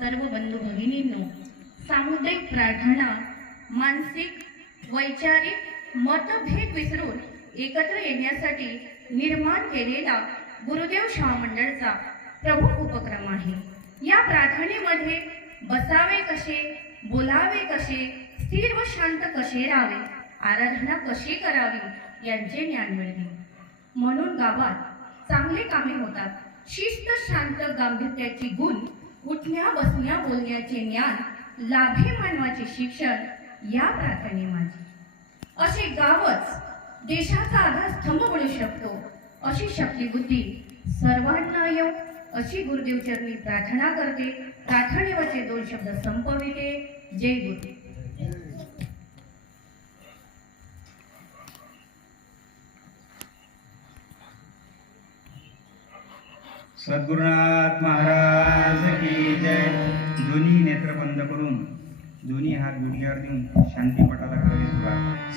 सर्व बंधू भगिनींनो सामुदायिक प्रार्थना मानसिक वैचारिक मतभेद विसरून एकत्र येण्यासाठी निर्माण केलेला गुरुदेव शाळा मंडळचा प्रमुख उपक्रम आहे. या प्रार्थनेमध्ये बसावे कसे बोलावे कसे स्थिर व शांत कसे राहावे आराधना कशी करावी यांचे ज्ञान मिळते म्हणून गावात चांगले कामे होतात. शिस्त शांत गांभीर्याची गुण उठण्या बसण्या बोलण्याचे ज्ञान लाभे मानवाचे शिक्षण या प्रार्थनेमाझे असे गावच देशाचा आधारस्तंभ बनू शकतो. अशी शक्ती बुद्धी सर्वांना येऊ अशी गुरुदेव चरणी प्रार्थना करते. प्रार्थनेवरचे दोन शब्द संपविते. जय गुरु सद्गुरुनाथ महाराज की जय. दोन्ही नेत्र बंद करून दोन्ही हात गुडघ्यावर देऊन शांती पटाला करावी सुरुवात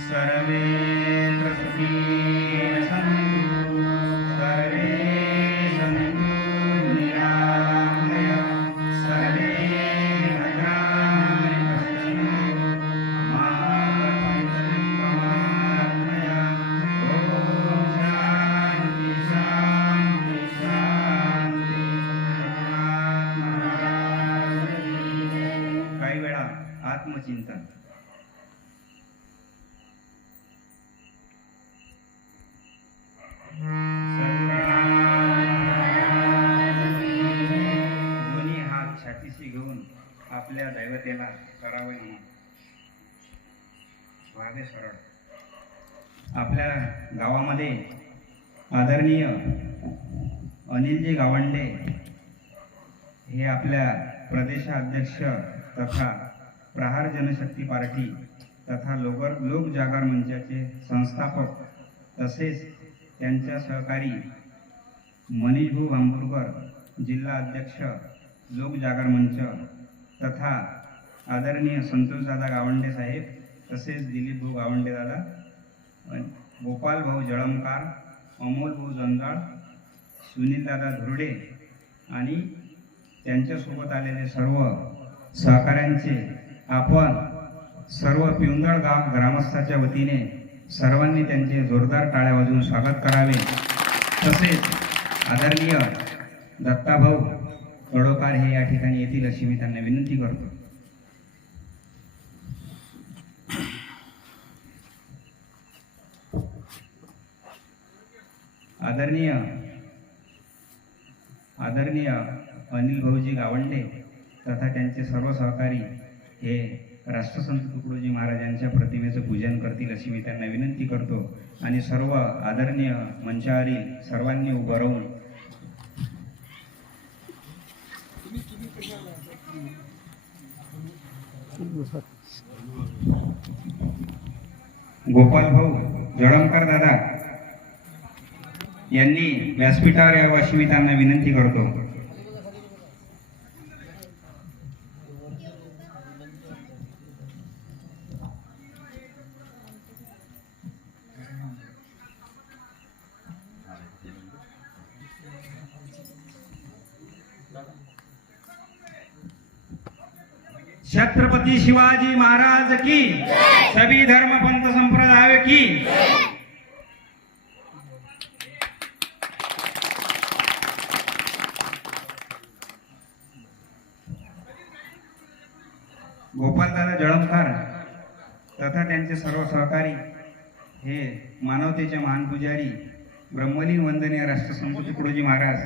व्हावे सरळ आपल्या गावामध्ये आदरणीय अनिलजी गावंडे हे आपल्या प्रदेशाध्यक्ष तथा प्रहार जनशक्ती पार्टी तथा लोकर लोक जागर मंचाचे संस्थापक तसेच त्यांच्या सहकारी मनीषभाऊ भांबुरकर जिल्हा अध्यक्ष लोक जागर मंच तथा आदरणीय संतोषदादा गावंडे साहेब तसेच दिलीपभाऊ गावंडे दादा गोपाल भाऊ जळमकार अमोल भाऊ जंजाळ सुनीलदादा धुर्डे आणि त्यांच्यासोबत आलेले सर्व सहकाऱ्यांचे आपण सर्व पिवंदळ गाव ग्रामस्थाच्या वतीने सर्वांनी त्यांचे जोरदार टाळ्या वाजवून स्वागत करावे. तसेच आदरणीय दत्ताभाऊ तडोकार हे या ठिकाणी येतील अशी मी त्यांना विनंती करतो. आदरणीय आदरणीय अनिल भाऊजी गावंडे तथा त्यांचे सर्व सहकारी हे राष्ट्रसंत तुकडोजी महाराजांच्या प्रतिमेचं पूजन करतील अशी मी त्यांना विनंती करतो. आणि सर्व आदरणीय मंचावरील सर्वांनी उभं राहून गोपाल भाऊ जळंकर दादा यांनी व्यासपीठावर यावं अशी मी त्यांना विनंती करतो. छत्रपती शिवाजी महाराज की सभी धर्म पंथ संप्रदाय की गोपालदादा तथा त्यांचे सर्व सहकारी हे मानवतेचे महान पुजारी ब्रह्मलीन वंदनीय राष्ट्रसंत तुकडोजी महाराज.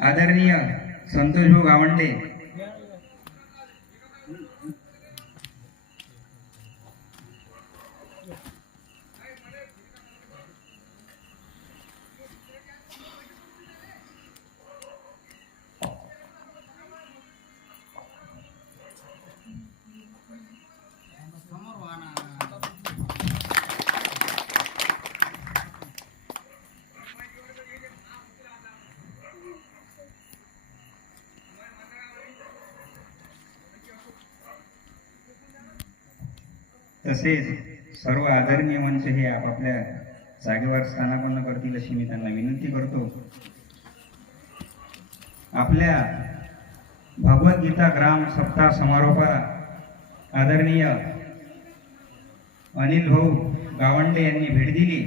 आदरणीय संतोषभाऊ गावंडे. तसेच सर्व आदरणीय मंच हे आपापल्या जागेवर स्थानापन्न करतील अशी मी त्यांना विनंती करतो. आपल्या भगवद्गीता ग्राम सप्ताह समारोपा आदरणीय अनिल भाऊ गावंडे यांनी भेट दिली.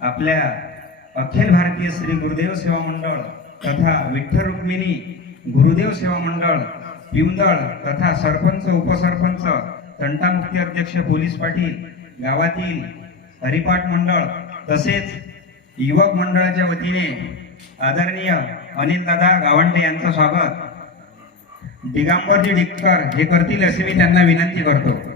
आपल्या अखिल भारतीय श्री गुरुदेव सेवा मंडळ तथा विठ्ठल रुक्मिणी गुरुदेव सेवा मंडळ पिंदळ तथा सरपंच उपसरपंच तंटामुक्ती अध्यक्ष पोलीस पाटील गावातील हरिपाठ मंडळ तसेच युवक मंडळाच्या वतीने आदरणीय अनिल दादा गावंडे यांचं स्वागत. दिगांबरजी डिक्कर हे करतील असे मी त्यांना विनंती करतो.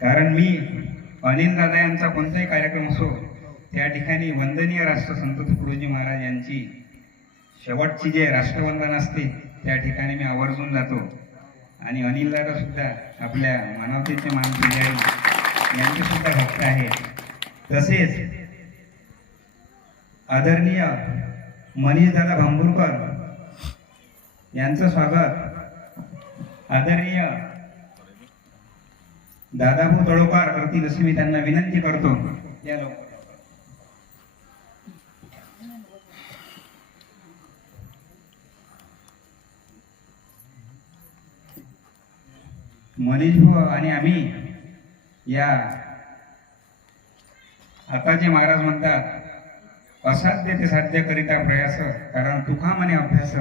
कारण मी अनिल दादा यांचा कोणताही कार्यक्रम असो त्या ठिकाणी वंदनीय राष्ट्रसंत तुकडोजी महाराज यांची शेवटची जे राष्ट्रवंदन असते त्या ठिकाणी मी आवर्जून जातो. आणि अनिल दादा सुद्धा आपल्या मानवतेचे मान पुजारी यांचे सुद्धा भक्त आहे तसेच आदरणीय मनीष दादा भांबुरकर यांचं स्वागत. आदरणीय दादाभाऊ तळोपार करतील असं मी त्यांना विनंती करतो. या लोक. मनीष भाऊ आणि आम्ही या आता जे महाराज म्हणतात असाध्य ते साध्य करिता प्रयास कारण तुका मने अभ्यास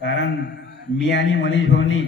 कारण मी आणि मनीष भाऊनी